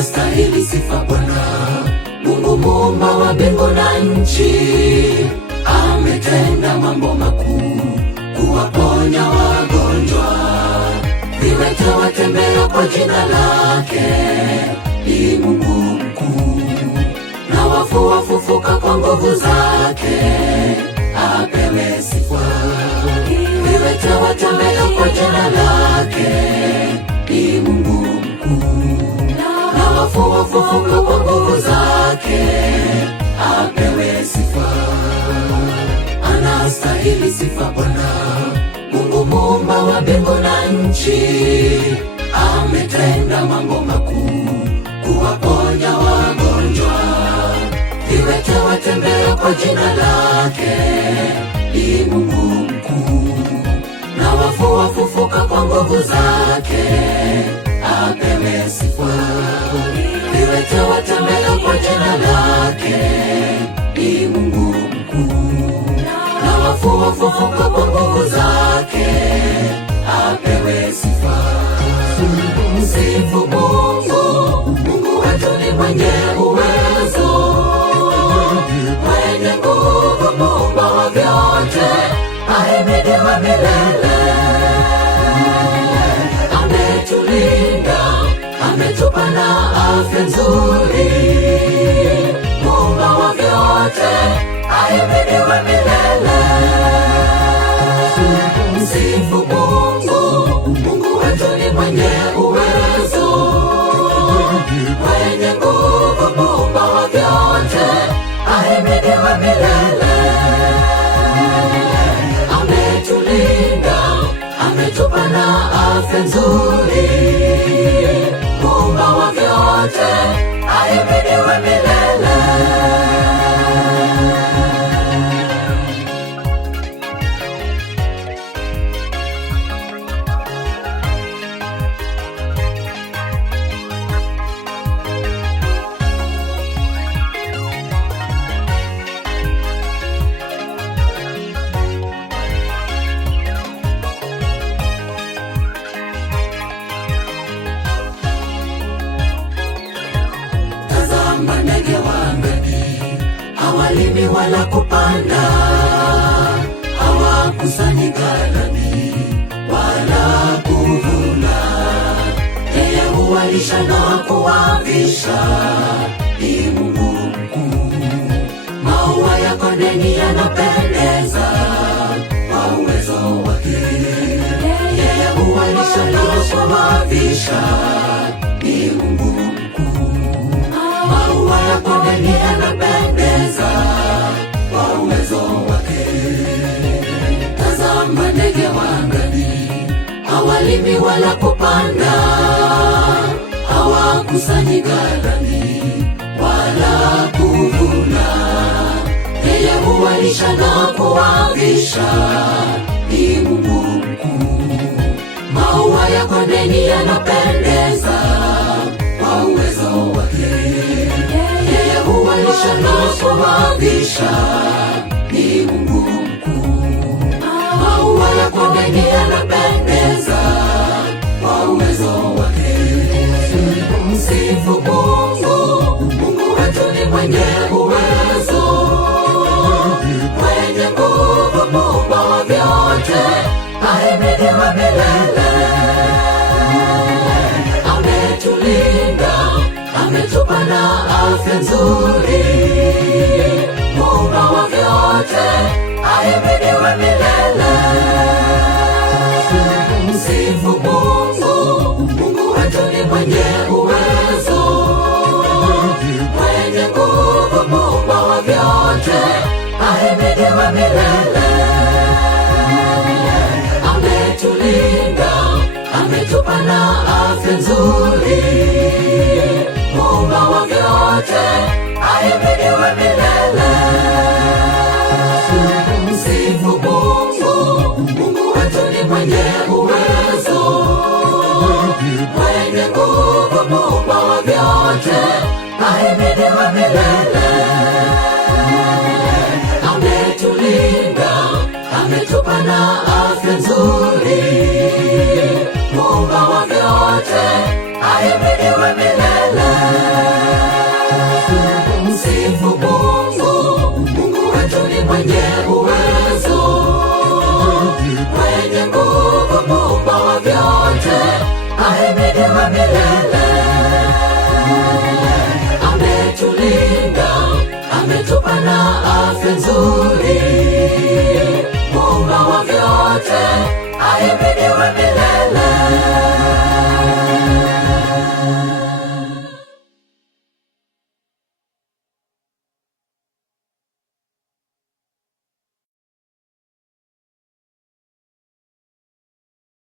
Anastahili sifa Bwana, Mungu muumba wa mbingu na nchi. Ametenda mambo makuu, kuwaponya wagonjwa, viwete watembea kwa jina lake. Ni Mungu mkuu, na wafu wafufuka kwa nguvu zake. Apewe sifa. Viwete watembea kwa jina lake. Ni Mungu mkuu, na wafu wafufuka kwa nguvu zake. Apewe sifa. Anastahili sifa Bwana, Mungu muumba wa mbingu na nchi. Ametenda mambo makuu, kuwaponya wagonjwa, viwete watembea kwa jina lake. Ni Mungu mkuu, na wafu wafufuka kwa nguvu zake. Apewe sifa. Viwete watembea kwa jina lake. Ni Mungu mkuu, na wafu wafufuka kwa nguvu zake. Apewe sifa. Msifu Mungu, Mungu wetu ni mwenye uwezo, mwenye nguvu, muumba wa vyote. Ahimidiwe milele. Ametulinda, ametupa na afya nzuri, muumba wa vyote. Ahimidiwe milele. Msifu Mungu, Mungu wetu ni mwenye uwezo, mwenye nguvu, muumba wa vyote. Ahimidiwe milele. Ametulinda, ametupa na afya nzuri, muumba wa vyote. Ahimidiwe milele. Ndege wa angani hawalimi wala kupanda, hawakusanyi ghalani wala kuvuna. Yeye huwalisha na kuwavisha. Ni Mungu mkuu, maua ya kondeni yanapendeza kwa uwezo wake. Yeye huwalisha na kuwavisha. Ni Mungu ya kondeni yanapendeza kwa uwezo wake. Tazama ndege wa angani, hawalimi wala kupanda, hawakusanyi ghalani wala kuvuna. Yeye huwalisha na kuwavisha. Ni Mungu mkuu, maua ya kondeni yanapendeza kwa uwezo wake. Huwalisha na kuwavisha. Ni Mungu mkuu, maua ya kondeni yanapendeza kwa uwezo wake. Msifu Mungu, Mungu wetu ni mwenye uwezo, mwenye nguvu, muumba wa vyote. Ahimidiwe milele. Ametulinda, ametupa na afya nzuri, muumba wa vyote. Ahimidiwe milele. Msifu Mungu, Mungu wetu ni mwenye uwezo, mwenye nguvu, muumba wa vyote. Ahimidiwe milele. Ametulinda, ametupa na afya nzuri, muumba wa vyote. Ahimidiwe milele. Msifu Mungu, Mungu wetu ni mwenye uwezo, mwenye nguvu, muumba wa vyote. Ahimidiwe milele. Ametulinda, ametupa na afya nzuri, muumba wa vyote. ahimidiwe milele. Msifu Mungu, Mungu wetu ni mwenye uwezo, mwenye nguvu, Muumba wa vyote, ahimidiwe milele. Ametulinda, ametupa na afya nzuri, Muumba wa vyote, ahimidiwe milele.